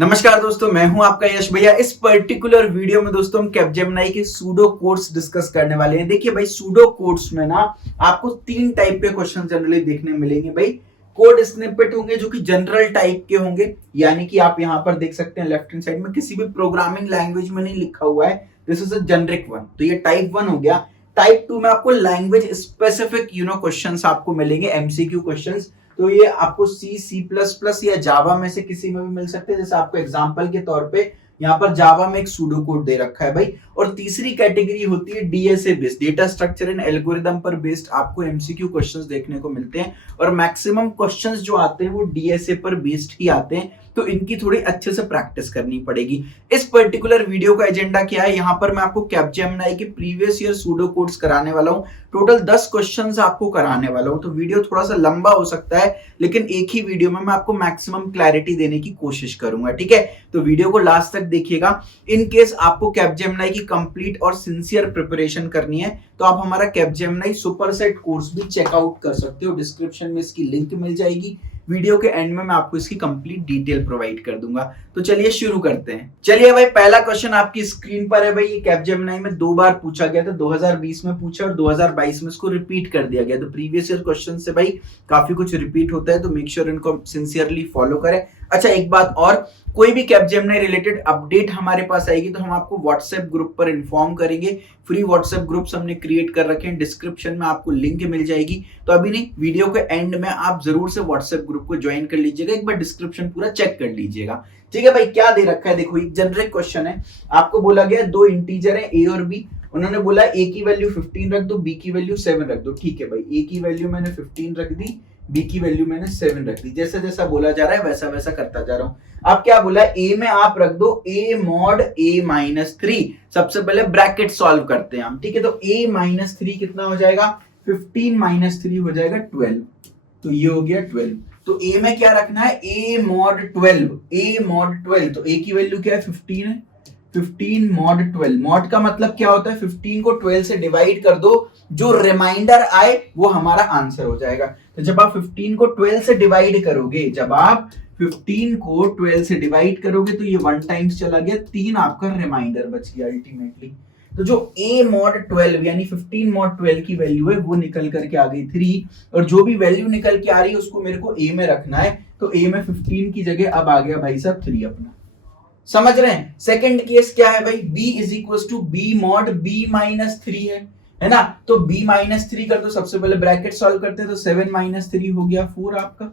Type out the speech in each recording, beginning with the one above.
नमस्कार दोस्तों, मैं हूं आपका यश भैया। इस पर्टिकुलर वीडियो में दोस्तों हम कैपजेमिनी के सूडो कोड्स डिस्कस करने वाले हैं। देखिए भाई, सूडो कोड्स में ना आपको तीन टाइप के क्वेश्चन जनरली देखने मिलेंगे। भाई कोड स्निपेट होंगे जो कि जनरल टाइप के होंगे, यानी कि आप यहां पर देख सकते हैं लेफ्ट हैंड साइड में किसी भी प्रोग्रामिंग लैंग्वेज में नहीं लिखा हुआ है। This is a generic one, तो ये टाइप वन हो गया। टाइप टू में आपको लैंग्वेज स्पेसिफिक क्वेश्चंस आपको मिलेंगे, एमसीक्यू क्वेश्चंस। तो ये आपको सी प्लस प्लस या जावा में से किसी में भी मिल सकते हैं। जैसे आपको एग्जांपल के तौर पे यहाँ पर जावा में एक सूडो कोड दे रखा है भाई। और तीसरी कैटेगरी होती है DSA based, data structure and algorithm पर बेस्ड आपको एमसीक्यू क्वेश्चंस देखने को मिलते हैं। और मैक्सिमम क्वेश्चंस जो आते हैं वो डीएसए पर बेस्ड ही आते हैं, तो इनकी थोड़ी अच्छे से प्रैक्टिस करनी पड़ेगी। इस पर्टिकुलर वीडियो का एजेंडा क्या है, यहाँ पर मैं आपको कैपजेमिनी के प्रीवियस ईयर सूडो कोड्स कराने वाला हूँ। टोटल 10 क्वेश्चंस आपको कराने वाला हूँ, तो वीडियो थोड़ा सा लंबा हो सकता है, लेकिन एक ही वीडियो में मैं आपको मैक्सिमम क्लैरिटी देने की कोशिश करूंगा। ठीक है, तो वीडियो को लास्ट तक देखिएगा। इन केस आपको कैपजेमिनी की कंप्लीट और सिंसियर प्रिपरेशन करनी है तो आप हमारा कैपजेमिनी सुपरसेट कोर्स भी चेकआउट कर सकते हो। डिस्क्रिप्शन में इसकी लिंक मिल जाएगी। वीडियो के एंड में मैं आपको इसकी कंप्लीट डिटेल प्रोवाइड कर दूंगा। तो चलिए शुरू करते हैं। चलिए भाई, पहला क्वेश्चन आपकी स्क्रीन पर है। भाई ये कैपजेमिनी में 2 बार पूछा गया था, 2020 में पूछा और 2022 में इसको रिपीट कर दिया गया। तो प्रीवियस ईयर क्वेश्चन से भाई काफी कुछ रिपीट होता है, तो मेक श्योर इनको सिंसियरली फॉलो करें। अच्छा, एक बात और, कोई भी कैपजेमिनी रिलेटेड अपडेट हमारे पास आएगी तो हम आपको व्हाट्सएप ग्रुप पर इन्फॉर्म करेंगे। फ्री व्हाट्सएप ग्रुप्स हमने क्रिएट कर रखे हैं, डिस्क्रिप्शन में आपको लिंक मिल जाएगी। तो अभी नहीं, वीडियो के एंड में आप जरूर से व्हाट्सएप ग्रुप को ज्वाइन कर लीजिएगा, एक बार डिस्क्रिप्शन पूरा चेक कर लीजिएगा। ठीक है भाई, क्या दे रखा है देखो, एक जेनरिक क्वेश्चन है। आपको बोला गया दो इंटीजर है ए और बी। उन्होंने बोला ए की वैल्यू 15 रख दो, बी की वैल्यू 7 रख दो। ठीक है भाई, ए की वैल्यू मैंने 15 रख दी, बी की वैल्यू मैंने 7 रख दी। जैसा जैसा बोला जा रहा है वैसा वैसा करता जा रहा हूं। अब क्या बोला, ए में आप रख दो a मॉड a माइनस 3। सबसे पहले ब्रैकेट सॉल्व करते हैं हम। ठीक है, तो a माइनस 3 कितना हो जाएगा, 15 माइनस 3 हो जाएगा 12। तो ये हो गया 12। तो a में क्या रखना है, a मॉड 12, a मॉड 12। तो a की वैल्यू क्या है, 15 है। 15 मॉड 12, मॉड का मतलब क्या होता है, 15 को 12 से डिवाइड कर दो, जो रिमाइंडर आए वो हमारा आंसर हो जाएगा। तो जब आप 15 को 12 से डिवाइड करोगे, जब आप 15 को 12 से डिवाइड करोगे तो ये 1 टाइम्स चला गया, 3 आपका रिमाइंडर बच गया अल्टीमेटली। तो जो a मॉड 12 यानी 15 मॉड 12 की वैल्यू है वो निकल करके आ गई 3, और जो भी वैल्यू निकल के आ रही है उसको मेरे को a में रखना है। तो a में 15 की जगह अब आ गया भाई साहब 3 अपना। समझ रहे हैं। सेकंड केस क्या है भाई, b is equal to B mod b minus 3 है ना। तो b माइनस 3 कर दो, सबसे पहले ब्रैकेट सॉल्व करते हैं। तो 7 माइनस 3 हो गया 4 आपका,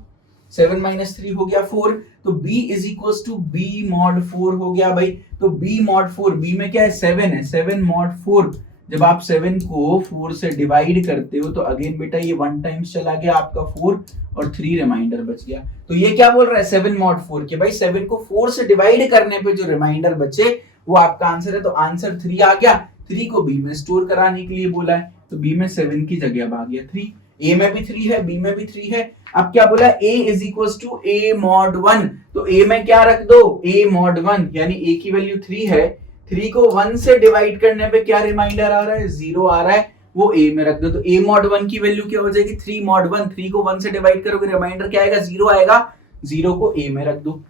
7 माइनस 3 हो गया 4। तो b is equal to B mod 4 हो गया भाई। तो b मॉड 4, b में क्या है 7 है, 7 मॉड 4। जब आप 7 को 4 से डिवाइड करते हो तो अगेन बेटा ये 1 टाइम्स चला गया आपका 4 और 3 रिमाइंडर बच गया। तो ये क्या बोल रहा है 7 मॉड 4 के भाई 7 को 4 से डिवाइड करने पे जो रिमाइंडर बचे वो आपका आंसर है। तो आंसर 3 आ गया। 3 को b में स्टोर कराने के लिए बोला है, तो b में 7 की जगह अब आ गया 3। a में भी 3 है, b में भी 3 है। अब क्या बोला, a is equal to a mod 1। तो a में क्या रख दो, a मॉड 1, यानी a की वैल्यू 3 है। 3 को 1 से डिवाइड करने पे क्या रिमाइंडर आ रहा है, 0 आ रहा है, वो a में रख दो। तो a मॉड 1 की वैल्यू क्या हो जाएगी, 3 मॉड 1। 3 को 1 से डिवाइड करोगे रिमाइंडर क्या आएगा, 0 आएगा। 0 को a में रख दो।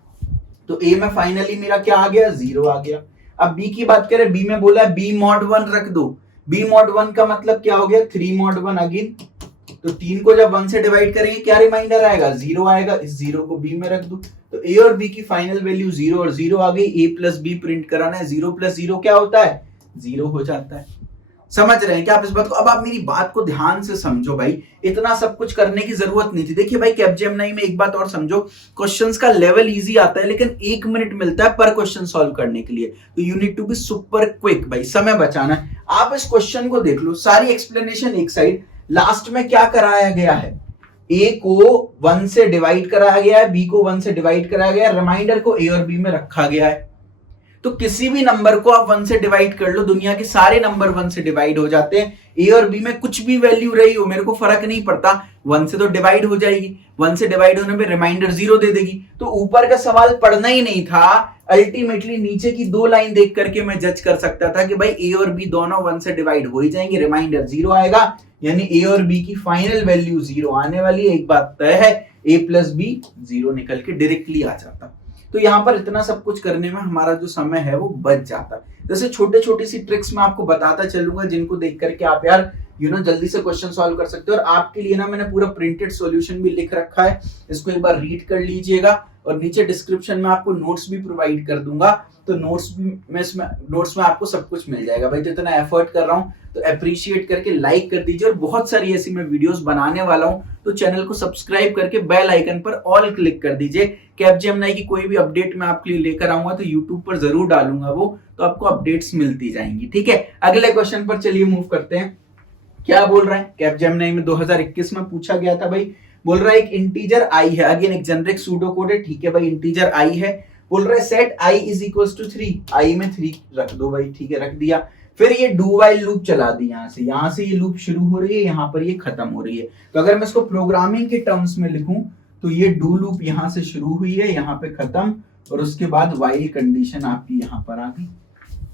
तो a में फाइनली मेरा क्या आ गया, 0 आ गया। अब b की बात करें, b में बोला b मॉड 1 रख दो। b मॉड 1 का मतलब क्या हो गया, 3 मॉड 1 अगेन। तो 3 को जब 1 से डिवाइड करेंगे क्या रिमाइंडर आएगा, 0 आएगा। इस 0 को b में रख दो। तो a और b की फाइनल वैल्यू 0 और 0 आ गई। a प्लस b प्रिंट कराना है, 0 प्लस 0 क्या होता है, 0 हो जाता है। समझ रहे हैं क्या आप इस बात को। अब आप मेरी बात को ध्यान से समझो भाई, इतना सब कुछ करने की जरूरत नहीं थी। देखिए भाई, कैपजेमिनी में एक बात और समझो, क्वेश्चंस का लेवल इजी आता है लेकिन 1 मिनट मिलता है पर क्वेश्चन सॉल्व करने के लिए। तो you need to be super quick भाई, समय बचाना है। आप इस क्वेश्चन को देख लो, सारी एक्सप्लेनेशन एक साइड, लास्ट में क्या कराया गया है, a को 1 से डिवाइड कराया गया है, b को 1 से डिवाइड कराया गया है, रिमाइंडर को a और b में रखा गया है। तो किसी भी नंबर को आप 1 से डिवाइड कर लो, दुनिया के सारे नंबर 1 से डिवाइड हो जाते हैं। a और b में कुछ भी वैल्यू रही हो मेरे को फर्क नहीं पड़ता, 1 से तो डिवाइड हो जाएगी। 1 से डिवाइड होने पे रिमाइंडर 0 दे देगी। तो ऊपर का सवाल पढ़ना ही नहीं था, अल्टीमेटली नीचे की 2 लाइन देख करके मैं जज कर सकता था कि भाई a और b दोनों 1 से डिवाइड हो ही जाएंगे, रिमाइंडर 0 आएगा, यानी a और b की फाइनल वैल्यू 0 आने वाली है। एक बात तय है, a प्लस b 0 निकल के डायरेक्टली आ जाता। तो यहाँ पर इतना सब कुछ करने में हमारा जो समय है वो बच जाता है। जैसे छोटे छोटी सी ट्रिक्स मैं आपको बताता चलूंगा जिनको देख करके आप यार जल्दी से क्वेश्चन सॉल्व कर सकते हो। और आपके लिए ना मैंने पूरा प्रिंटेड सॉल्यूशन भी लिख रखा है, इसको एक बार रीड कर लीजिएगा। और नीचे डिस्क्रिप्शन में आपको नोट्स भी प्रोवाइड कर दूंगा, तो नोट्स में आपको सब कुछ मिल जाएगा भाई। तो इतना एफर्ट कर रहा हूँ तो अप्रिशिएट करके लाइक कर दीजिए। और बहुत सारी ऐसी मैं वीडियोस बनाने वाला हूँ, तो चैनल को सब्सक्राइब करके बेल आइकन पर ऑल क्लिक कर दीजिए। कैपजेमिनी की कोई भी अपडेट मैं आपके लिए लेकर आऊंगा तो यूट्यूब पर जरूर डालूंगा वो, तो आपको अपडेट्स मिलती जाएंगी। ठीक है, अगले क्वेश्चन पर चलिए मूव करते हैं। क्या बोल रहा है कैपजेमिनी में 2021 में पूछा गया था भाई। बोल रहा है एक इंटीजर आई है, अगेन एक जेनरिक सूडो कोड है। ठीक है भाई, इंटीजर आई है। बोल रहा है set I is equal to 3, I में 3 रख दो भाई। ठीक है, रख दिया। फिर ये डू वाइल लूप चला दी, यहां से ये लूप शुरू हो रही है, यहां पर ये खत्म हो रही है। तो अगर मैं इसको प्रोग्रामिंग के टर्म्स में लिखूं तो ये डू लूप यहां से शुरू हुई है, यहां पे खत्म, और उसके बाद वाइल कंडीशन आपकी यहां पर आ गई।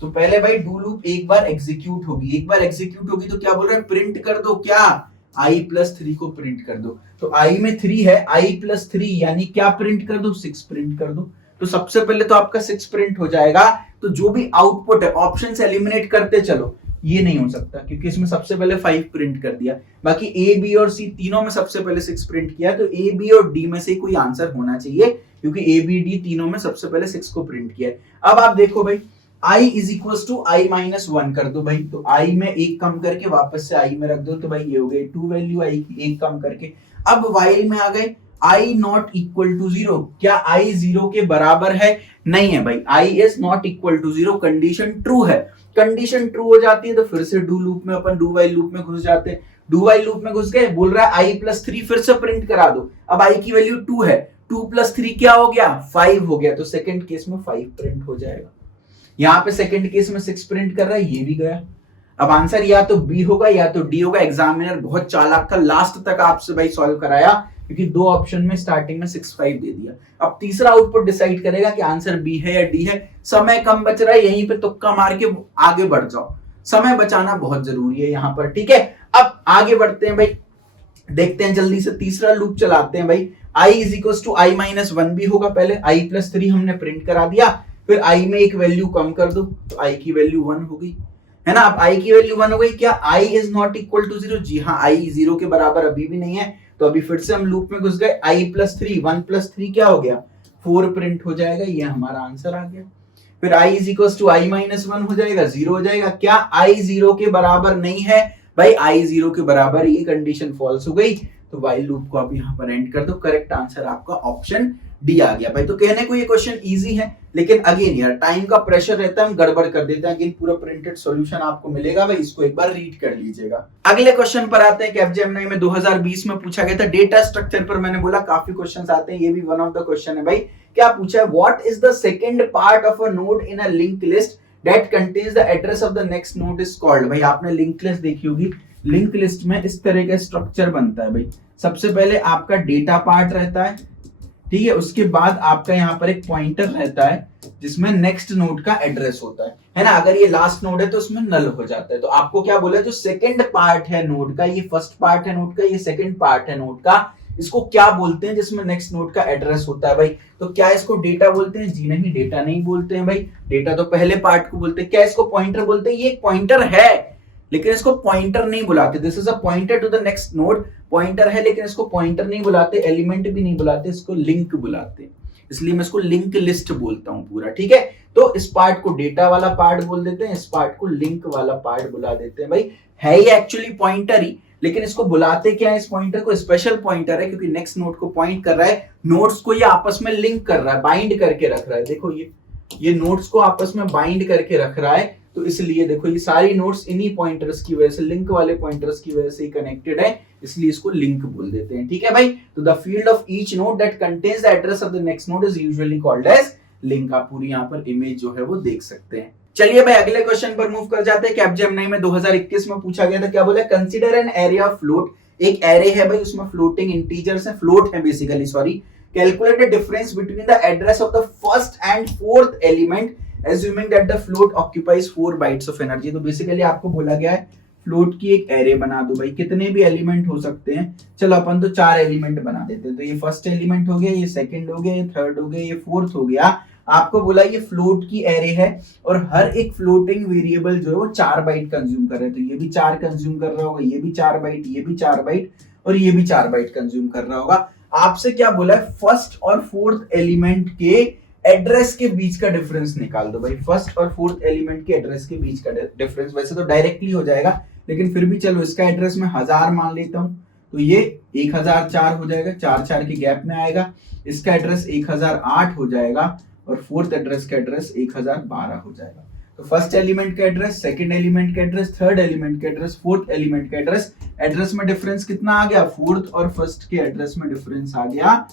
तो पहले भाई डू लूप एक बार एग्जीक्यूट होगी, एक बार एग्जीक्यूट होगी तो क्या बोल रहा है, प्रिंट कर दो क्या, i+3 को प्रिंट कर दो। तो i में 3 है, i+3 यानी क्या प्रिंट कर दो, 6 प्रिंट कर दो। तो सबसे पहले तो आपका 6 प्रिंट हो जाएगा। तो जो भी आउटपुट है ऑप्शन से एलिमिनेट करते चलो, ये नहीं हो सकता क्योंकि इसमें सबसे पहले 5 प्रिंट कर दिया। बाकी ए बी और सी तीनों में सबसे पहले 6 प्रिंट किया, तो ए बी और डी में से कोई आंसर होना चाहिए क्योंकि ए बी डी तीनों में सबसे पहले 6 को प्रिंट किया है। अब आप देखो भाई i is equal to i-1 कर दो भाई। तो i में एक कम करके वापस से i में रख दो, तो भाई ये हो गई 2 वैल्यू i की, एक कम करके। अब while में आ गए i नॉट इक्वल टू 0। क्या i 0 के बराबर है, नहीं है भाई, i is not equal to 0। Condition true है, कंडीशन ट्रू हो जाती है तो फिर से डू लूप में अपन डू वाइल लूप में घुस जाते हैं। डू वाइल लूप में घुस गए, बोल रहा है i+3 फिर से प्रिंट करा दो। अब i की वैल्यू 2 है, 2+3 क्या हो गया, 5 हो गया। तो सेकंड केस में 5 प्रिंट हो जाएगा। यहाँ पे सेकंड केस में 6 प्रिंट कर रहा है, ये भी गया। अब आंसर या तो बी होगा या तो डी होगा। एग्जामिनर बहुत चालाक था, लास्ट तक आपसे भाई सॉल्व कराया क्योंकि दो ऑप्शन में स्टार्टिंग में 6 5 दे दिया। अब तीसरा आउटपुट डिसाइड करेगा कि आंसर बी है या डी है। समय कम बच रहा है, यहीं पे तुक्का मार के आगे बढ़ जाओ, समय बचाना बहुत जरूरी है यहाँ पर। ठीक है, अब आगे बढ़ते हैं भाई, देखते हैं जल्दी से तीसरा लूप चलाते हैं भाई। i is equal to i-1 भी होगा, पहले i+3 हमने प्रिंट करा दिया, फिर i में एक वैल्यू कम कर दो तो i की वैल्यू 1 हो गई, है ना। अब i की वैल्यू 1 हो गई, क्या i is not equal to 0, जी हाँ, i 0 के बराबर अभी भी नहीं है। तो अभी फिर से हम लूप में घुस गए, i+3 1+3 क्या हो गया, 4 प्रिंट हो जाएगा, ये हमारा आंसर आ गया। फिर i is equal to i-1 हो जाएगा, 0 हो जाएगा। क्या i 0 के बराबर नहीं है भाई, i 0 के बराबर, ये कंडीशन फॉल्स हो गई। तो वाइल लूप को आप यहाँ पर एंड कर दो। करेक्ट आंसर आपका ऑप्शन डी आ गया भाई। तो कहने को ये क्वेश्चन इजी है, लेकिन अगेन यार टाइम का प्रेशर रहता है, हम गड़बड़ कर देते हैं। अगेन पूरा प्रिंटेड सॉल्यूशन आपको मिलेगा भाई, इसको एक बार रीड कर लीजिएगा। अगले क्वेश्चन पर आते हैं। कैपजेमिनी में 2020 में पूछा गया था डेटा स्ट्रक्चर पर। मैंने बोला काफी क्वेश्चंस आते हैं, ये भी वन ऑफ द क्वेश्चन है भाई। क्या पूछा है, what is the second part of a node in a link list that contains the address of the next node is called. भाई आपने लिंक लिस्ट देखी होगी, लिंक लिस्ट में इस तरह का स्ट्रक्चर बनता है भाई। सबसे पहले आपका डेटा पार्ट रहता है, ठीक है, उसके बाद आपका यहाँ पर एक पॉइंटर रहता है जिसमें नेक्स्ट नोड का एड्रेस होता है ना। अगर ये लास्ट नोड है तो उसमें नल हो जाता है। तो आपको क्या बोला, जो सेकंड पार्ट है नोड का, ये फर्स्ट पार्ट है नोड का, ये सेकंड पार्ट है नोड का, इसको क्या बोलते हैं जिसमें नेक्स्ट नोड का एड्रेस होता है भाई। तो क्या इसको डेटा बोलते हैं, जी नहीं, डेटा नहीं बोलते हैं भाई। डेटा तो पहले पार्ट को बोलते हैं। क्या इसको पॉइंटर बोलते हैं, ये एक पॉइंटर है लेकिन इसको पॉइंटर नहीं बुलाते। This is a pointer to the next node, pointer है लेकिन इसको पॉइंटर नहीं बुलाते, एलिमेंट भी नहीं बुलाते, इसको लिंक बुलाते, इसलिए मैं इसको लिंक लिस्ट बोलता हूं पूरा। ठीक है, तो इस पार्ट को डेटा वाला पार्ट बोल देते हैं, इस पार्ट को लिंक वाला पार्ट बुला देते हैं भाई। है ये एक्चुअली पॉइंटर ही, लेकिन इसको बुलाते क्या है, इस पॉइंटर को स्पेशल पॉइंटर है क्योंकि नेक्स्ट नोड को पॉइंट कर रहा है, नोड्स को ये आपस में लिंक कर रहा है, बाइंड करके रख रहा है। देखो ये नोड्स को आपस में बाइंड करके रख रहा है, तो इसलिए देखो ये सारी नोड्स इन्हीं पॉइंटर्स की वजह से, लिंक वाले पॉइंटर्स की वजह से कनेक्टेड है, इसलिए इसको लिंक बोल देते हैं। ठीक है भाई, तो the field of each node that contains the address of the next node is usually called as link. आप पूरी यहाँ पर इमेज जो है वो देख सकते हैं। चलिए भाई अगले क्वेश्चन पर मूव कर जाते हैं। कैपजेमिनी में 2021 में पूछा गया था, क्या बोला, consider an area of float. एक एरे है भाई, उसमें फ्लोटिंग इंटीजर्स है, फ्लोट है basically, sorry. Calculate the difference between the address of the first and fourth element assuming that the float occupies 4 bytes of energy। तो basically आपको बोला गया है फ्लोट की एक एरे बना दो भाई, कितने भी एलिमेंट हो सकते हैं, चलो अपन तो 4 एलिमेंट बना देते हैं। तो ये फर्स्ट एलिमेंट हो गया, ये सेकंड हो गया, ये थर्ड हो गया, ये फोर्थ हो गया। आपको बोला ये फ्लोट की एरे है और हर एक फ्लोटिंग वेरिएबल जो है वो 4 बाइट कंज्यूम कर रहे हैं। तो ये भी 4 कंज्यूम कर रहा होगा, ये भी 4 बाइट, ये भी 4 बाइट और ये भी 4 बाइट कंज्यूम कर रहा होगा। आपसे क्या बोला है, फर्स्ट और फोर्थ एलिमेंट के एड्रेस के बीच का डिफरेंस निकाल दो भाई। फर्स्ट और फोर्थ एलिमेंट के एड्रेस के बीच का डिफरेंस, वैसे तो डायरेक्टली हो जाएगा लेकिन फिर भी चलो इसका एड्रेस मैं 1000 मान लेता हूं, तो ये 1004 हो जाएगा, 4 4 के गैप में आएगा। इसका एड्रेस 1008 हो जाएगा और फोर्थ एड्रेस का एड्रेस 1012 हो जाएगा। तो फर्स्ट एलिमेंट का एड्रेस, सेकंड एलिमेंट का एड्रेस, थर्ड एलिमेंट का एड्रेस, फोर्थ एलिमेंट का एड्रेस, एड्रेस में डिफरेंस कितना आ गया, फोर्थ और फर्स्ट के एड्रेस में डिफरेंस आ गया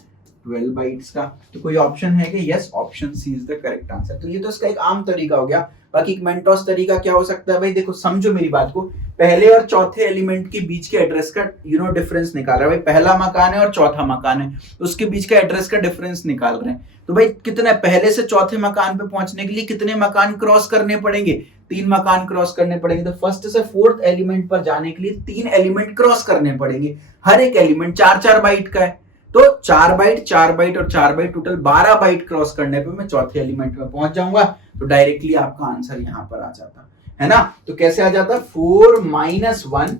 12 बाइट्स का। तो कोई ऑप्शन है कि yes, option C is the correct answer. तो ये तो इसका एक आम तरीका हो गया। बाकी एक मेंटोस तरीका क्या हो सकता है भाई, देखो समझो मेरी बात को, पहले और चौथे एलिमेंट के बीच के एड्रेस का डिफरेंस निकाल रहा है भाई। पहला मकान है और चौथा मकान है, तो उसके बीच का एड्रेस का डिफरेंस निकाल रहे हैं। तो भाई कितना, पहले से चौथे मकान पे पहुंचने के लिए कितने मकान क्रॉस करने पड़ेंगे, 3 मकान क्रॉस करने पड़ेंगे। तो फर्स्ट से फोर्थ एलिमेंट पर जाने के लिए 3 एलिमेंट क्रॉस करने पड़ेंगे। हर एक एलिमेंट 4 4 बाइट का है, तो 4 बाइट 4 बाइट और 4 बाइट, टोटल 12 बाइट क्रॉस करने पे मैं चौथे एलिमेंट में पहुंच जाऊंगा। तो डायरेक्टली आपका आंसर यहां पर आ जाता है ना। तो कैसे आ जाता, 4 - 1,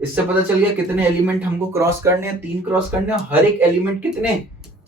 इससे पता चल गया कितने एलिमेंट हमको क्रॉस करने हैं, 3 क्रॉस करने हैं। हर एक एलिमेंट कितने,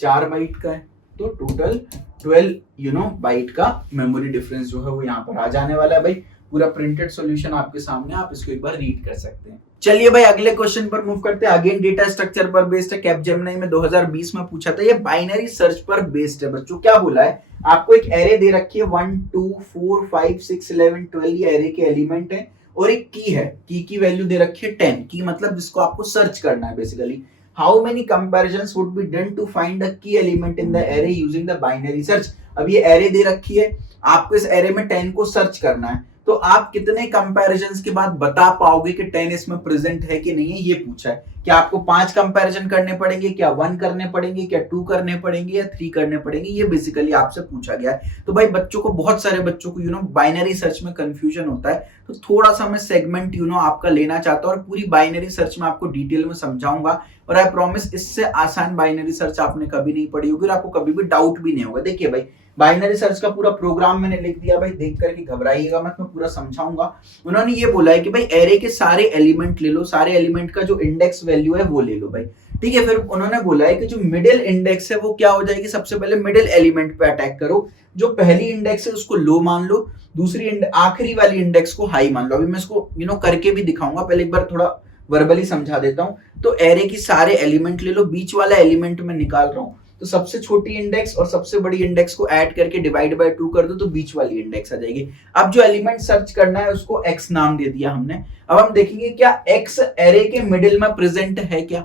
4 बाइट का है, तो टोटल 12 बाइट का मेमोरी डिफरेंस जो है वो यहाँ पर आ जाने वाला है भाई। पूरा प्रिंटेड सॉल्यूशन आपके सामने, आप इसको एक बार रीड कर सकते हैं। चलिए भाई अगले क्वेश्चन पर मूव करते हैं। अगेन डेटा स्ट्रक्चर पर बेस्ड है, कैपजेमिनी में 2020 में पूछा था। ये बाइनरी सर्च पर बेस्ड है बच्चों। क्या बोला है, आपको एक एरे दे रखी है 1 2 4 5 6 11 12, ये एरे के एलिमेंट है और एक की है, की वैल्यू दे रखी है 10, की मतलब जिसको आपको सर्च करना है basically. How many comparisons would be done to find the key element in the array using the binary search? अब ये एरे दे रखी है, आपको इस एरे में 10 को सर्च करना है, तो आप कितने कंपैरिजंस के बाद बता पाओगे कि 10 इसमें प्रेजेंट है कि नहीं है, ये पूछा है। क्या आपको 5 कंपैरिजन करने पड़ेंगे, क्या 1 करने पड़ेंगे, क्या 2 करने पड़ेंगे या 3 करने पड़ेंगे, ये बेसिकली आपसे पूछा गया है। तो भाई बच्चों को, बहुत सारे बच्चों को बाइनरी सर्च में कंफ्यूजन होता है, तो थोड़ा सा मैं सेगमेंट आपका लेना चाहता हूं और पूरी बाइनरी सर्च में आपको डिटेल में समझाऊंगा। और आई प्रॉमिस इससे आसान बाइनरी सर्च आपने कभी नहीं पढ़ी होगी और आपको कभी भी डाउट भी नहीं होगा। देखिए भाई बाइनरी सर्च का पूरा प्रोग्राम मैंने लिख दिया भाई, देख करके घबराइएगा मत, मैं पूरा समझाऊंगा। उन्होंने ये बोला है कि भाई एरे के सारे एलिमेंट ले लो, सारे एलिमेंट का जो इंडेक्स वैल्यू है वो ले लो भाई, ठीक है। फिर उन्होंने बोला है कि जो मिडिल इंडेक्स है वो क्या हो जाएगी, सबसे पहले मिडिल एलिमेंट पे अटैक करो, जो पहली इंडेक्स है उसको लो मान लो, दूसरी आखिरी वाली इंडेक्स को हाई मान लो। अभी मैं इसको करके भी दिखाऊंगा, पहले एक बार थोड़ा वर्बली समझा देता हूं। तो एरे की सारे एलिमेंट ले लो, बीच वाला एलिमेंट में निकाल रहा हूं, तो सबसे छोटी इंडेक्स और सबसे बड़ी इंडेक्स को ऐड करके डिवाइड बाय 2 कर दो तो बीच वाली इंडेक्स आ जाएगी। अब जो एलिमेंट सर्च करना है उसको x नाम दे दिया हमने। अब हम देखेंगे क्या x एरे के मिडिल में प्रेजेंट है क्या।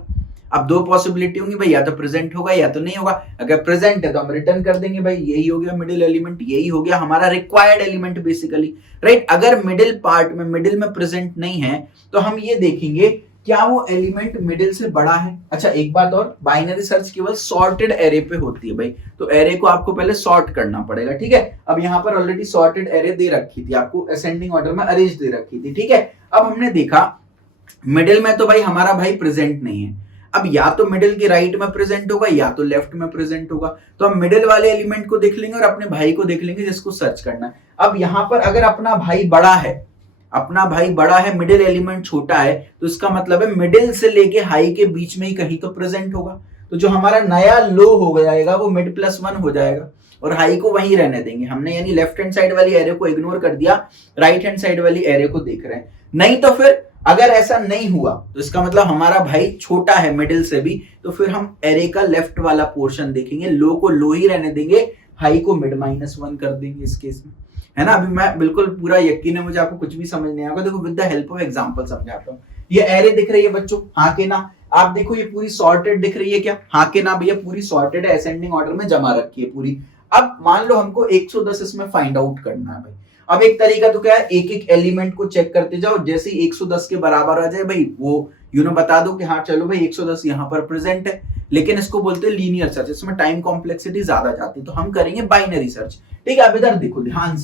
अब 2 पॉसिबिलिटी होंगी भाई, या तो प्रेजेंट होगा या तो नहीं होगा। अगर प्रेजेंट है तो हम रिटर्न कर देंगे भाई, यही हो गया मिडिल एलिमेंट, यही हो गया हमारा रिक्वायर्ड एलिमेंट बेसिकली, राइट। अगर मिडिल पार्ट में, मिडिल में प्रेजेंट नहीं है तो हम ये देखेंगे क्या वो एलिमेंट मिडिल से बड़ा है। अच्छा एक बात और, बाइनरी सर्च केवल सॉर्टेड एरे पे होती है भाई, तो एरे को आपको पहले सॉर्ट करना पड़ेगा, ठीक है। अब यहाँ पर ऑलरेडी सॉर्टेड एरे दे रखी थी, आपको असेंडिंग ऑर्डर में अरेंज दे रखी थी, ठीक है। अब हमने देखा मिडिल में तो भाई हमारा भाई प्रेजेंट नहीं है। अब या तो मिडिल के राइट में प्रेजेंट होगा या तो लेफ्ट में प्रेजेंट होगा, तो हम मिडिल वाले एलिमेंट को देख लेंगे और अपने भाई को देख लेंगे जिसको सर्च करना है। अब यहाँ पर अगर अपना भाई बड़ा है, मिडिल एलिमेंट छोटा है, तो इसका मतलब है मिडिल से लेके हाई के बीच में ही कहीं तो प्रेजेंट होगा। तो जो हमारा नया लो हो जाएगा वो मिड +1 हो जाएगा और हाई को वहीं रहने देंगे हमने, यानी लेफ्ट हैंड साइड वाली एरे को इग्नोर कर दिया, राइट हैंड साइड वाली एरे को देख रहे हैं। नहीं तो फिर अगर ऐसा नहीं हुआ तो इसका मतलब हमारा भाई छोटा है मिडिल से भी, तो फिर हम एरे का लेफ्ट वाला पोर्शन देखेंगे, लो को लो ही रहने देंगे, हाई को मिड -1 कर देंगे इस केस में, है ना। अभी मैं बिल्कुल पूरा यकीन है मुझे आपको कुछ भी समझ नहीं आएगा, देखो with the help of example समझाता हूँ। ये एरे दिख रही है बच्चों, हाँ के ना। आप देखो ये पूरी सॉर्टेड दिख रही है क्या, हाँ के ना भैया, पूरी सॉर्टेड है, असेंडिंग ऑर्डर में जमा रखी है पूरी। अब मान लो हमको 110 इसमें फाइंड आउट करना है भाई। अब एक तरीका तो क्या है, एक एक एलिमेंट को चेक करते जाओ, जैसे 110 के बराबर आ जाए भाई वो बता दो कि हाँ चलो भाई 110 यहाँ पर प्रेजेंट है। लेकिन इसको बोलते हैं लीनियर सर्च, इसमें टाइम कॉम्प्लेक्सिटी ज्यादा जाती है, तो हम करेंगे बाइनरी सर्च, ठीक है। अब इधर देखो ध्यान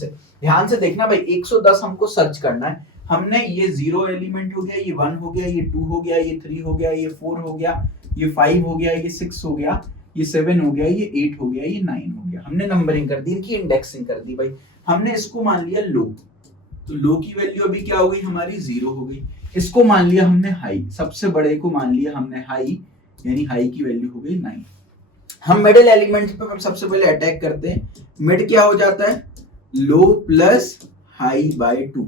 से देखना भाई, 110 हमको सर्च करना है, हमने ये 0 एलिमेंट हो गया, ये 1 हो गया, ये 2 हो गया, ये 3 हो गया, ये 4 हो गया, ये 5 हो गया, ये 6 हो गया, ये 7 हो गया, ये 8 हो गया, ये 9 हो गया। हमने नंबरिंग कर दी, इनकी इंडेक्सिंग कर दी भाई। हमने इसको मान लिया लो, तो लो की वैल्यू अभी क्या हो गई हमारी 0 हो गई। इसको मान लिया हमने हाई, सबसे बड़े को मान लिया हमने हाई, यानी हाई की वैल्यू हो गई 9। हम मिडिल एलिमेंट पे सबसे पहले अटैक करते हैं। मिड क्या हो जाता है, लो प्लस हाई बाय 2।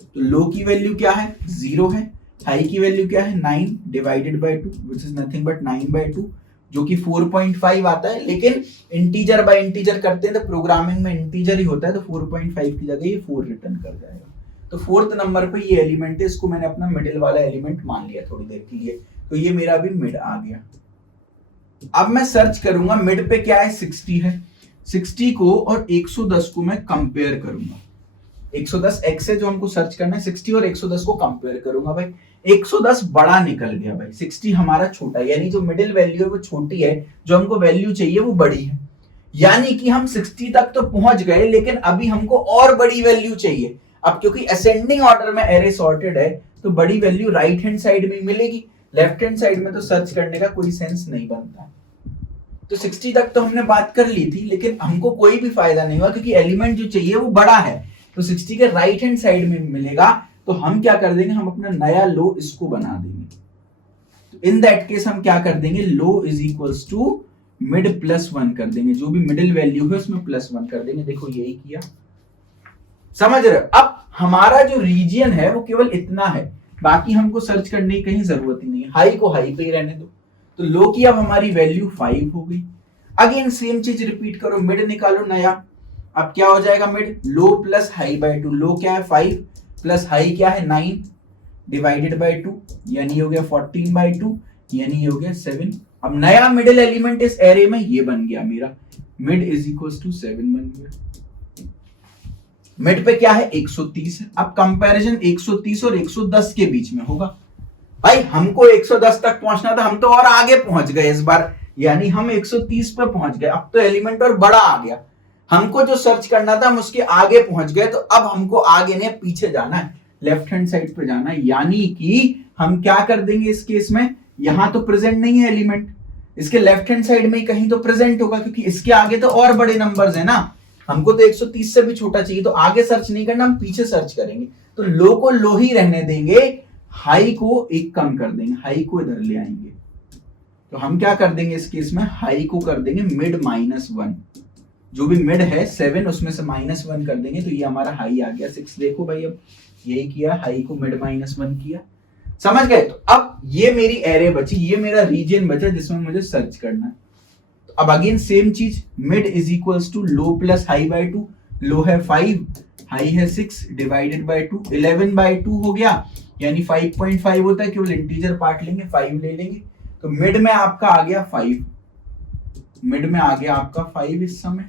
तो लो की वैल्यू क्या है 0 है, हाई की वैल्यू क्या है 9 divided by 2 which is nothing but 9 by 2 जो कि 4.5 आता है। लेकिन इंटीजर बाय इंटीजर करते हैं तो प्रोग्रामिंग में इंटीजर ही होता है, तो 4.5 की जगह ये 4 रिटर्न कर जाएगा। तो फोर्थ नंबर पे ये एलिमेंट है, इसको मैंने अपना मिडिल वाला एलिमेंट मान लिया थोड़ी देर के लिए, तो ये मेरा भी मिड आ गया। अब मैं सर्च करूंगा मिड पे क्या है 60 है, 60 को और 110 को मैं कंपेयर करूंगा। 110 x है जो हमको सर्च करना है, 60 और 110 को कंपेयर करूंगा भाई। 110 बड़ा निकल गया भाई, 60 हमारा छोटा, यानी जो मिडिल वैल्यू है वो छोटी है, जो हमको वैल्यू चाहिए वो बड़ी है। यानी कि हम 60 तक तो पहुंच गए, लेकिन अभी हमको और बड़ी वैल्यू चाहिए। अब क्योंकि असेंडिंग ऑर्डर में एरे सॉर्टेड है, तो बड़ी वैल्यू राइट हैंड साइड में मिलेगी, लेफ्ट हैंड साइड में तो सर्च करने का कोई सेंस नहीं बनता। तो 60 तक तो हमने बात कर ली थी, लेकिन हमको कोई भी फायदा नहीं हुआ क्योंकि एलिमेंट जो चाहिए वो बड़ा है, तो 60 के राइट हैंड साइड में मिलेगा। तो हम क्या कर देंगे, हम अपना नया लो इसको बना देंगे। तो इन दैट केस हम क्या कर देंगे, low is equals to mid plus 1 कर देंगे, जो भी मिडिल वैल्यू है उसमें प्लस 1 कर देंगे। देखो यही किया, समझ रहे हो। अब हमारा जो रीजन है वो केवल इतना है, बाकी हमको सर्च करने की कहीं जरूरत ही नहीं है। हाई को हाई पे ही रहने दो। तो लो की अब हमारी वैल्यू 5 हो गई। अगेन सेम चीज रिपीट करो, मिड निकालो नया। अब क्या हो जाएगा, mid low plus high by 2। लो क्या है 5 प्लस हाई क्या है 9 डिवाइडेड बाय 2, यानी हो गया 14 बाय 2, यानी हो गया 7। अब नया मिडिल एलिमेंट इस एरे में ये बन गया मेरा, मिड इज इक्वल्स टू 7 बन गया। मिड पे क्या है 130 है। अब कंपैरिजन 130 और 110 के बीच में होगा। भाई हमको 110 तक पहुंचना था, हम तो और आगे पहुंच गए इस बार, यानी हम 130 पे पहुंच गए। अब तो एलिमेंट और बड़ा आ गया, हमको जो सर्च करना था हम उसके आगे पहुंच गए। तो अब हमको आगे नहीं पीछे जाना है, लेफ्ट हैंड साइड पे जाना है। यानी कि हम क्या कर देंगे इस केस में, यहां तो प्रेजेंट नहीं है एलिमेंट, इसके लेफ्ट हैंड साइड में कहीं तो प्रेजेंट होगा, क्योंकि इसके आगे तो और बड़े नंबर्स है ना। हमको तो 130 से भी छोटा चाहिए, तो आगे सर्च नहीं करना, हम पीछे सर्च करेंगे। तो लो को लो ही रहने देंगे, हाई को एक कम कर देंगे, हाई को इधर ले आएंगे। तो हम क्या कर देंगे इस केस में, हाई को कर देंगे मिड -1। जो भी मिड है 7 उसमें से -1 कर देंगे, तो ये हमारा हाई आ गया 6। देखो भाई अब यही किया, हाई को मिड -1 किया, समझ गए। तो अब ये मेरी एरे बची, ये मेरा रीजन बचा जिसमें मुझे सर्च करना है। तो अब अगेन सेम चीज, mid is equals to low plus high by 2। Low है 5, हाई है 6 डिवाइडेड बाय 2, 11 बाय 2 हो गया, यानी 5.5 होता है। केवल इंटीजर पार्ट लेंगे, 5 ले लेंगे। तो मिड में आपका आ गया 5, मिड में आ गया आपका 5 इस समय,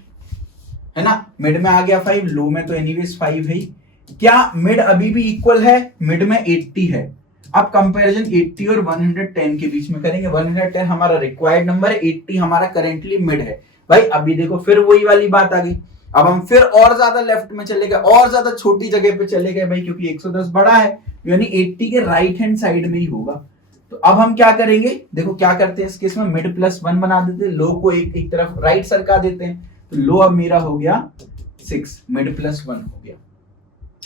है ना। मिड में आ गया 5, लो में तो एनीवेज 5 है ही। क्या मिड अभी भी इक्वल है, मिड में 80 है। अब कंपैरिजन 80 और 110 के बीच में करेंगे। 110 हमारा रिक्वायर्ड नंबर है, 80 हमारा करेंटली मिड है। भाई अभी देखो फिर वही वाली बात आ गई, अब हम फिर और ज्यादा लेफ्ट में चले गए, और ज्यादा छोटी जगह पे चले गए भाई, क्योंकि 110 बड़ा है, यानी 80 के राइट हैंड साइड में ही होगा। तो अब हम क्या करेंगे, देखो क्या करते हैं इस केस में, मिड +1 बना देते हैं, लो को एक तरफ राइट सरका देते हैं। तो लो अब मेरा हो गया 6, मिड +1 हो गया,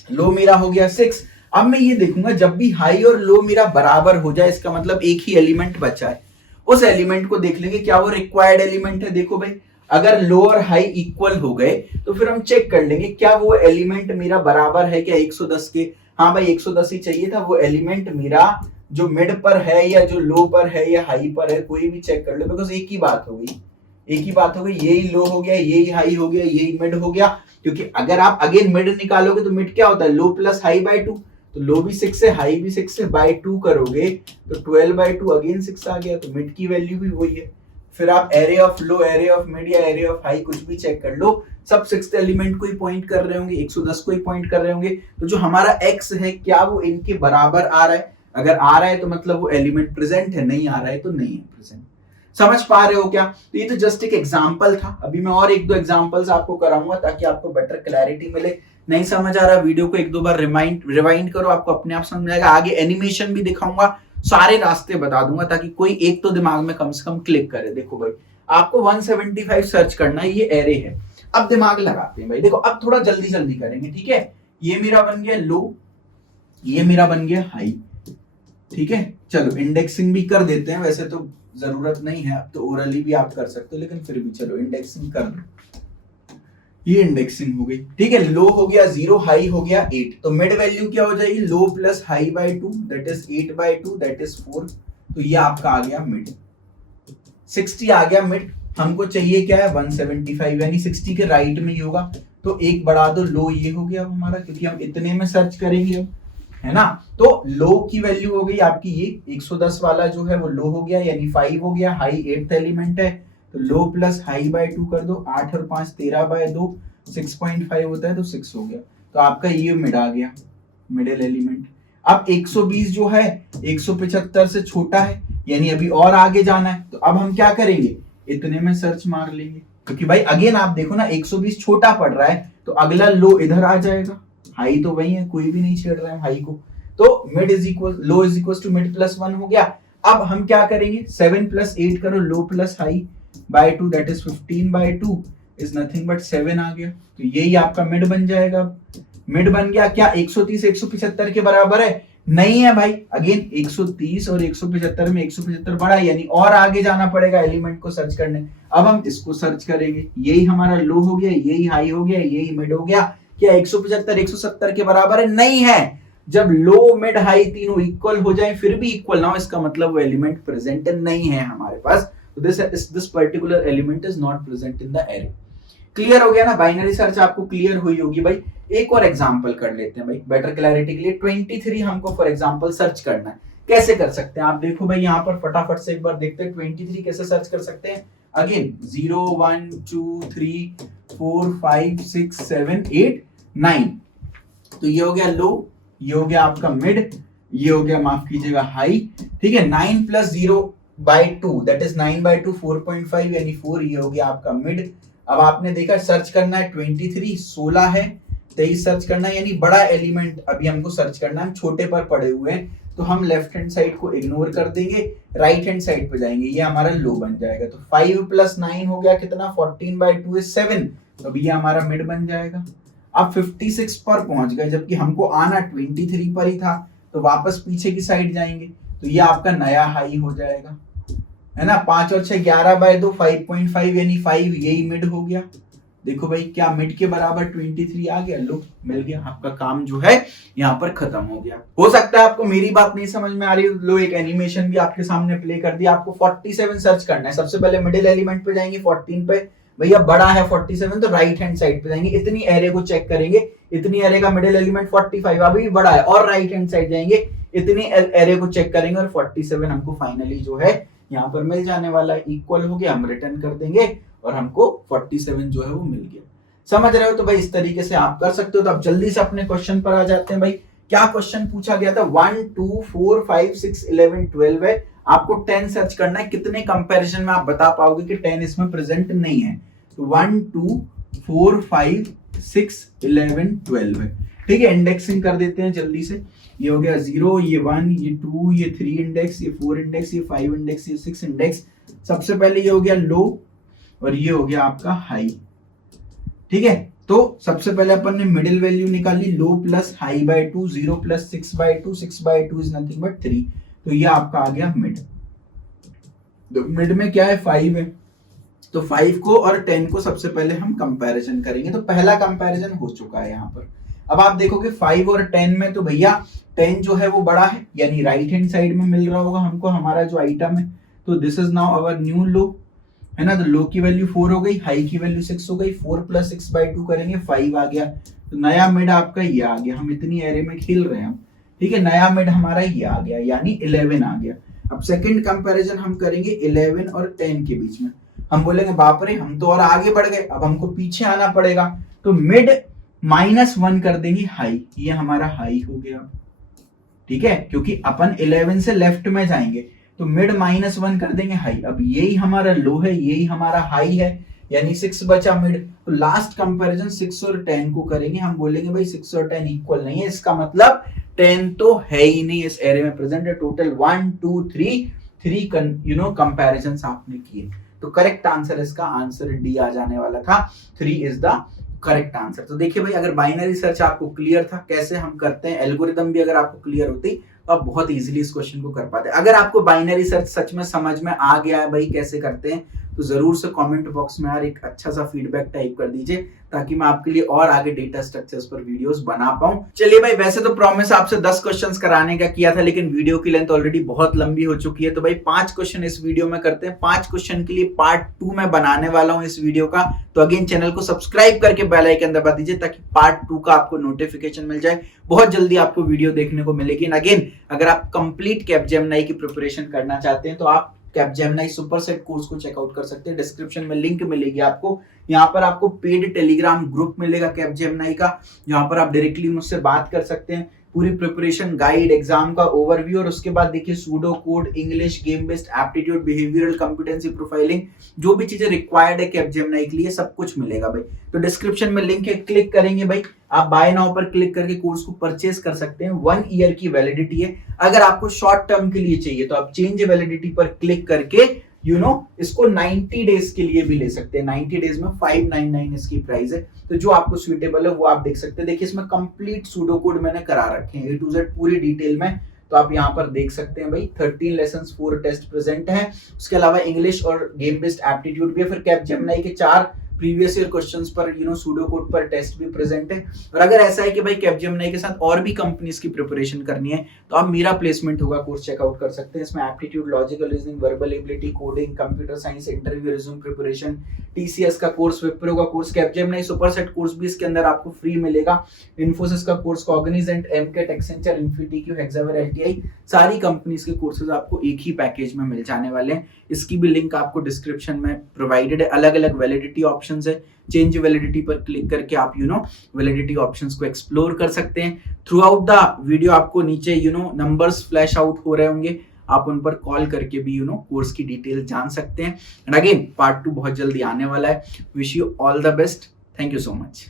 लो मेरा हो गया 6। अब मैं ये देखूंगा जब भी हाई और लो मेरा बराबर हो जाए, इसका मतलब एक ही एलिमेंट बचा है, उस एलिमेंट को देख लेंगे क्या वो रिक्वायर्ड एलिमेंट है। देखो भाई अगर लो और हाई इक्वल हो गए तो फिर हम चेक कर लेंगे क्या वो एलिमेंट मेरा बराबर है क्या 110 के। हाँ भाई 110 ही चाहिए था, वो एलिमेंट मेरा जो मिड पर है या जो लो पर है या हाई पर है, कोई भी चेक कर लो, बिकॉज एक ही बात हो गई, एक ही बात हो गई। यही लो हो गया, यही हाई हो गया, यही मिड हो गया। क्योंकि अगर आप अगेन मिड निकालोगे तो मिड क्या होता है, लो प्लस हाई बाय 2। तो लो भी 6 है, हाई भी 6 है, बाय 2 करोगे तो 12 बाय 2 अगेन 6 आ गया। तो मिड की वैल्यू भी वही है। फिर आप array of low, array of mid या एरे ऑफ हाई कुछ भी चेक कर लो, सब 6th एलिमेंट को ही पॉइंट कर रहे होंगे, 110 को ही पॉइंट कर रहे होंगे। तो जो हमारा x है क्या वो इनके बराबर आ रहा है, अगर आ रहा है तो मतलब वो एलिमेंट प्रेजेंट है, नहीं आ रहा है तो नहीं है प्रेजेंट। समझ पा रहे हो क्या? तो ये तो जस्ट एक एग्जांपल था, अभी मैं और एक दो एग्जांपल्स आपको कराऊंगा ताकि आपको बेटर क्लैरिटी मिले। नहीं समझ आ रहा वीडियो को एक दो बार रिवाइंड करो, आपको अपने आप समझ आएगा। आगे एनिमेशन भी दिखाऊंगा, सारे रास्ते बता दूंगा ताकि कोई एक तो दिमाग में कम से कम क्लिक करे। देखो भाई आपको 175 सर्च करना है, ये एरे है। अब दिमाग लगाते हैं भाई, देखो अब थोड़ा जल्दी जल्दी करेंगे, ठीक है। ये मेरा बन गया लो, ये मेरा बन गया हाई, ठीक है। चलो इंडेक्सिंग भी कर देते हैं, वैसे तो जरूरत नहीं है, अब तो ओरली भी आप कर सकते हो, लेकिन फिर भी चलो इंडेक्सिंग कर दो। ये इंडेक्सिंग हो गई, ठीक है। लो हो गया 0, हाई हो गया 8, तो मिड वैल्यू क्या हो जाएगी? Low plus high by 2 that is 8 by 2 that is 4। तो ये आपका आ गया मिड। 60 आ गया मिड, हमको चाहिए क्या है? 175, यानी 60 के राइट में ही होगा, तो एक बढ़ा दो, लो ये हो गया हमारा, क्योंकि हम इतने में सर्च करेंगे अब, है ना। तो लो की वैल्यू हो गई आपकी ये 110 वाला जो है वो लो हो गया, यानी 5 हो गया। हाई 8th एलिमेंट है, तो लो प्लस हाई बाय 2 कर दो, 8 और 5 13 बाय 2 6.5 होता है, तो 6 हो गया। तो आपका ये मिड आ गया, मिडिल एलिमेंट। अब 120 जो है 175 से छोटा है, यानी अभी और आगे जाना है, तो अब हम क्या करेंगे? इतने में सर्च मार लेंगे, क्योंकि भाई अगेन आप देखो ना 120 छोटा पड़ रहा है, तो अगला लो इधर आ जाएगा। हाई तो वही है, कोई भी नहीं छेड़ रहा है हाई को, तो mid is equal low is equal to mid plus 1 हो गया। अब हम क्या करेंगे? 7 प्लस 8 करो, low plus high by 2 that is 15 by 2 is nothing but 7 आ गया, तो यही आपका मिड बन जाएगा। मिड बन गया। क्या 130 175 के बराबर है? नहीं है भाई, अगेन 130 और 175 में 175 बड़ा है, यानी और आगे जाना पड़ेगा एलिमेंट को सर्च करने। अब हम इसको सर्च करेंगे, यही हमारा लो हो गया, यही हाई हो गया, यही मिड हो गया। क्या 175 170 के बराबर है? नहीं है। जब लो मिड हाई तीनों इक्वल हो जाए, फिर भी इक्वल ना हो, इसका मतलब वो एलिमेंट प्रेजेंट नहीं है हमारे पास, तो this particular element is not present in the array. Clear हो गया ना? बाइनरी सर्च आपको क्लियर हुई होगी भाई। एक और एग्जांपल कर लेते हैं भाई बेटर क्लैरिटी के लिए। 23 हमको फॉर एग्जांपल सर्च करना है, कैसे कर सकते हैं आप देखो भाई, यहाँ पर फटाफट से एक बार देखते हैं 23 कैसे सर्च कर सकते हैं। अगेन 0 1 2 3 4 5 6 7 8 9, तो ये हो गया लो, ये हो गया आपका मिड, ये हो गया माफ कीजिएगा हाई, ठीक है। 9 plus 0 by 2 that is 9 by 2 4.5 यानी 4, ये हो गया आपका मिड। अब आपने देखा सर्च करना है 23, 16 है, 23 सर्च करना है, यानी बड़ा एलिमेंट अभी हमको सर्च करना है, हम छोटे पर पड़े हुए हैं, तो हम लेफ्ट हैंड साइड को इग्नोर कर देंगे, राइट हैंड साइड पे जाएंगे, ये हमारा लो बन जाएगा। तो 5 प्लस 9 हो गया कितना? 14 बाय 2 इज 7, तो अभी ये हमारा मिड बन जाएगा। अब 56 पर पहुंच गए, जबकि हमको आना 23 पर ही था, तो वापस पीछे की साइड जाएंगे, तो ये आपका नया हाई हो जाएगा, है ना। 5 और 6 11 बाय 2 5.5 यानी 5, यही मिड हो गया। देखो भाई क्या मिड के बराबर 23 आ गया, लो मिल गया, आपका काम जो है यहाँ पर खत्म हो गया। हो सकता है आपको मेरी बात नहीं समझ में आ रही, लो एक एनिमेशन भी आपके सामने प्ले कर दिया। आपको 47 सर्च करना है, सबसे पहले मिडिल एलिमेंट पे जाएंगे, 14 पे, भैया बड़ा है 47, तो राइट हैंड साइड पे जाएंगे, इतनी एरे को चेक करेंगे, इतनी एरे का मिडिल एलिमेंट 45 अभी भी बड़ा है, और राइट हैंड साइड जाएंगे, इतनी एरे को चेक करेंगे, और 47 हमको फाइनली जो है यहाँ पर मिल जाने वाला है। इक्वल हो गया, हम रिटर्न कर देंगे और हमको 47 जो है वो मिल गया। समझ रहे हो? तो भाई इस तरीके से आप कर सकते हो। तो अब जल्दी से अपने क्वेश्चन पर आ जाते हैं भाई। क्या क्वेश्चन पूछा गया था? 1 2 4 5 6 11 12 है, आपको 10 सर्च करना है। कितने कंपैरिजन में आप बता पाओगे कि 10 इसमें प्रेजेंट नहीं है? तो 1 2 4 5 6 11 12 है, ठीक है। इंडेक्सिंग कर देते हैं जल्दी से। ये हो गया 0, ये 1, ये 2, ये 3 इंडेक्स, ये 4 इंडेक्स, ये 5 इंडेक्स, ये 6 इंडेक्स। सबसे पहले ये हो गया लो और ये हो गया आपका हाई, ठीक है। तो सबसे पहले अपन ने मिडिल वैल्यू निकाली, low plus high by 2, 0 plus 6 by 2, 6 by 2 is nothing but 3, तो ये आपका आ गया मिड। तो मिड में क्या है? 5 है, तो 5 को और 10 को सबसे पहले हम कंपैरिजन करेंगे। तो पहला कंपैरिजन हो चुका है यहाँ पर। अब आप देखोगे 5 और 10 में, तो भैया 10 जो है वो बड़ा है, यानी राइट हैंड साइड में मिल रहा होगा हमको हमारा जो आइटम है। तो this is now our new low, है ना। तो लो की वैल्यू 4 हो गई, हाई की वैल्यू 6 हो गई, 4 प्लस 6 बाय 2 करेंगे, 5 आ गया। तो नया मिड आपका ये आ गया, हम इतनी एरे में खेल रहे हैं हम, ठीक है। नया मिड हमारा ये आ गया, यानी 11 आ गया। अब सेकंड कंपैरिजन हम करेंगे 11 और 10 के बीच में। हम बोलेंगे बाप रे, हम तो और आगे बढ़ गए, अब हमको पीछे आना पड़ेगा। तो मिड -1 कर देंगे हाई, ये हमारा हाई हो गया, ठीक है, क्योंकि अपन 11 से लेफ्ट में जाएंगे। तो मिड -1 कर देंगे हाई। अब यही हमारा लो है, यही हमारा हाई है, यानी 6 बचा मिड। तो लास्ट कंपैरिजन 6 और 10 को करेंगे, हम बोलेंगे भाई 6 और 10 इक्वल नहीं है, इसका मतलब 10 तो है ही नहीं इस एरे में प्रेजेंट है। टोटल 1 2 3 कंपैरिजंस आपने किए, तो करेक्ट आंसर इसका आंसर डी आ जाने वाला था। 3 इज द करेक्ट आंसर। तो देखिए भाई, अगर बाइनरी सर्च आपको क्लियर था कैसे हम करते हैं, एल्गोरिदम भी अगर आपको क्लियर होती तो आप बहुत इजीली इस क्वेश्चन को कर पाते। अगर आपको बाइनरी सर्च सच में समझ में आ गया है भाई कैसे करते हैं, तो जरूर से कमेंट बॉक्स में यार एक अच्छा सा फीडबैक टाइप कर दीजिए, ताकि मैं आपके लिए और आगे डेटा स्ट्रक्चर्स पर वीडियोस बना पाऊं। चलिए भाई, वैसे तो प्रॉमिस आपसे 10 क्वेश्चंस कराने का किया था, लेकिन वीडियो की लेंथ ऑलरेडी बहुत लंबी हो चुकी है, तो भाई 5 क्वेश्चन इस वीडियो में करते हैं। 5 क्वेश्चन के लिए पार्ट 2 में बनाने वाला हूं इस वीडियो का। तो अगेन चैनल को सब्सक्राइब करके बेल आइकन दबा दीजिए, ताकि पार्ट 2 का आपको नोटिफिकेशन मिल जाए। बहुत जल्दी आपको वीडियो देखने को मिलेगी। अगेन, अगर आप कंप्लीट कैपजेमिनी की प्रिपरेशन करना चाहते हैं तो आप कैपजेमिनी सुपरसेट कोर्स को चेकआउट कर सकते हैं। डिस्क्रिप्शन में लिंक मिलेगी आपको। यहाँ पर आपको पेड टेलीग्राम ग्रुप मिलेगा कैपजेमिनी का, जहां पर आप डायरेक्टली मुझसे बात कर सकते हैं। पूरी प्रिपरेशन गाइड, एग्जाम का ओवरव्यू, और उसके बाद देखिए pseudo code, English, game based aptitude, behavioural competency profiling, जो भी चीजें रिक्वायर्ड है कैपजेमिनी के लिए सब कुछ मिलेगा भाई। तो डिस्क्रिप्शन में लिंक है, क्लिक करेंगे भाई, आप बाय नाउ पर क्लिक करके कोर्स को परचेज कर सकते हैं। 1 ईयर की वैलिडिटी है। अगर आपको शॉर्ट टर्म के लिए चाहिए तो आप चेंज वैलिडिटी पर क्लिक करके इसको 90 डेज के लिए भी ले सकते हैं। 90 डेज में 599 इसकी प्राइस है। तो जो आपको सुइटेबल है वो आप देख सकते हैं। देखिए, इसमें कंप्लीट सूडो कोड मैंने करा रखे हैं A to Z पूरी डिटेल में, तो आप यहाँ पर देख सकते हैं भाई। 13 लेसन्स, 4 टेस्ट प्रेजेंट है। उसके अलावा इंग्लिश और गेम बेस्ड एप्टीट्यूड भी है। फिर कैपजेमिनी के 4 प्रीवियस ईयर क्वेश्चंस पर सूडो कोड पर टेस्ट भी प्रेजेंट है। और अगर ऐसा है कि भाई कैपजेमिनी के साथ और भी कंपनीज की प्रिपरेशन करनी है, तो आप मेरा प्लेसमेंट होगा कोर्स चेकआउट कर सकते हैं। इसमें aptitude, logical reasoning, verbal ability, coding, computer science, interview, resume preparation, TCS का कोर्स, विप्रो का कोर्स, कैपजेमिनी सुपरसेट कोर्स भी इसके अंदर आपको फ्री मिलेगा। इन्फोसिस का course, Cognizant, AMCAT, Accenture, infinity, Hexaware, LTI, सारी कंपनीज के कोर्सेज आपको एक ही पैकेज में मिल जाने वाले हैं। इसकी भी लिंक आपको डिस्क्रिप्शन में प्रोवाइडेड है। अलग अलग वैलिडिटी ऑप्शंस है। चेंज वैलिडिटी पर क्लिक करके आप वैलिडिटी ऑप्शंस को एक्सप्लोर कर सकते हैं। थ्रू आउट द वीडियो आपको नीचे नंबर्स फ्लैश आउट हो रहे होंगे, आप उन पर कॉल करके भी कोर्स की डिटेल जान सकते हैं। एंड अगेन पार्ट 2 बहुत जल्दी आने वाला है। Wish you all the best. Thank you so much.